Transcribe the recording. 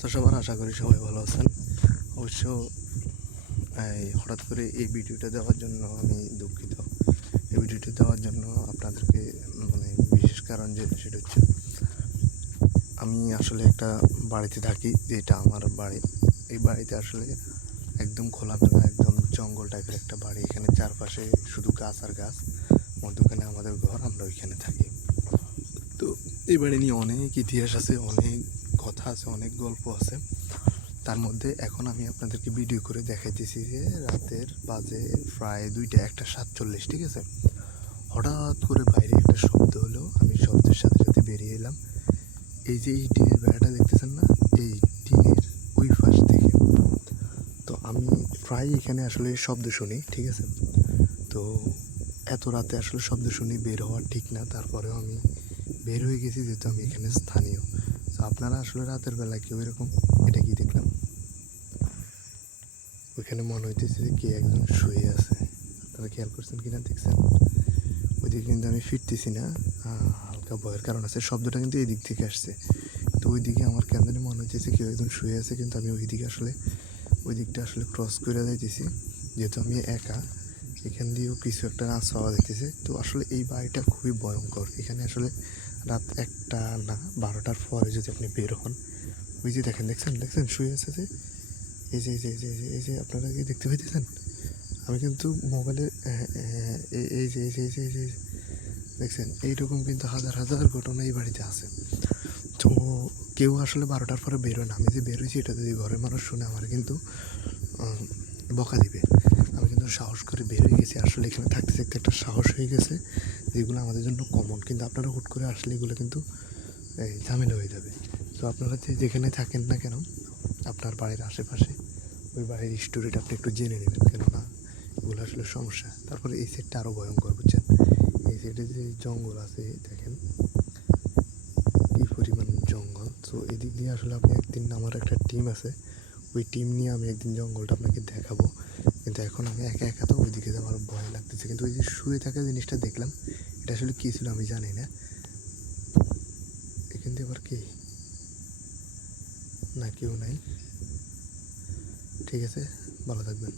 অবস্থা সবার? আশা করি সবাই ভালো আছেন। অবশ্য হঠাৎ করে এই ভিডিওটা দেওয়ার জন্য আমি দুঃখিত। এই ভিডিওটা দেওয়ার জন্য আপনাদেরকে বিশেষ কারণ সেটা হচ্ছে আমি আসলে একটা বাড়িতে থাকি, যেটা আমার বাড়ি। এই বাড়িতে আসলে একদম খোলামেলা, একদম জঙ্গল টাইপের একটা বাড়ি। এখানে চারপাশে শুধু গাছ আর গাছ, মধ্যখানে আমাদের ঘর, আমরা ওইখানে থাকি। তো এই বাড়ি নিয়ে অনেক ইতিহাস আছে, অনেক কথা আছে, অনেক গল্প আছে। তার মধ্যে এখন আমি আপনাদেরকে ভিডিও করে দেখাইতেছি যে রাতের বাজে প্রায় 1:47, ঠিক আছে? হঠাৎ করে বাইরে একটা শব্দ হলো, আমি শব্দের সাথে সাথে বেরিয়ে এলাম। এই যে এই টিনের বেড়াটা দেখতেছেন না, এই টিনের ওই পাশ থেকে। তো আমি প্রায় এখানে আসলে শব্দ শুনি, ঠিক আছে? তো এত রাতে আসলে শব্দ শুনি, বের হওয়া ঠিক না, তারপরেও আমি বের হয়ে গেছি, যেহেতু আমি এখানে স্থানীয়। তো আপনারা আসলে রাতের বেলা কেউ এরকম, এটা কি দেখলাম, ওইখানে মনে হইতেছে যে কে একজন শুয়ে আছে। আপনারা খেয়াল করছেন কিনা, দেখছেন? ওইদিকে কিন্তু আমি ফিরতেছি না, হালকা ভয়ের কারণ আছে। শব্দটা কিন্তু এই দিক থেকে আসছে, তো ওই দিকে আমার কেন জানি মনে হইতেছে কেউ একজন শুয়ে আছে, কিন্তু আমি ওই দিকে আসলে ওই দিকটা আসলে ক্রস করে যাইতেছি, যেহেতু আমি একা। এখান দিয়েও কিছু একটা নাচ পাওয়া যাইতেছে। তো আসলে এই বাড়িটা খুবই ভয়ঙ্কর। এখানে আসলে রাত 1টা না 12টার পরে যদি আপনি বের হন, ওই যে দেখছেন শুয়ে আছে যে, এই যে এই যে এই যে এই যে আপনারা কি দেখতে পাইতেছেন? আমি কিন্তু মোবাইলে এই যে এই যে এই যে এই যে দেখছেন, এইরকম কিন্তু হাজার হাজার ঘটনা এই বাড়িতে আছে। তো কেউ আসলে 12টার পরে বেরোয় না। আমি যে বেরোইছি, এটা যদি ঘরের মানুষ শুনে আমার কিন্তু বকা দিবে। আমি কিন্তু সাহস করে বের হয়ে গেছি। আসলে এখানে থাকতে থাকতে একটা সাহস হয়ে গেছে, যেগুলো আমাদের জন্য কমন, কিন্তু আপনারা হুট করে আসলে এগুলো কিন্তু ঝামেলা হয়ে যাবে। তো আপনারা যেখানে থাকেন না কেন, আপনার বাড়ির আশেপাশে ওই বাড়ির স্টোরিটা আপনি একটু জেনে নেবেন, কেননা এগুলো আসলে সমস্যা। তারপরে এই সাইডটা আরও ভয়ঙ্কর, বুঝছেন? এই সাইডে যে জঙ্গল আছে, দেখেন কী পরিমাণ জঙ্গল। তো এদিক দিয়ে আসলে আপনি একদিন, আমার একটা টিম আছে, ওই টিম নিয়ে আমি একদিন জঙ্গলটা আপনাকে দেখাবো। কিন্তু এখন আমি একা একা, তো ওইদিকে আমার ভয় লাগতেছে। কিন্তু ওই যে শুয়ে থাকা জিনিসটা দেখলাম, এটা আসলে কী ছিল আমি জানি না। এখান দিয়ে আবার কি, না কেউ নাই। ঠিক আছে, ভালো থাকবেন।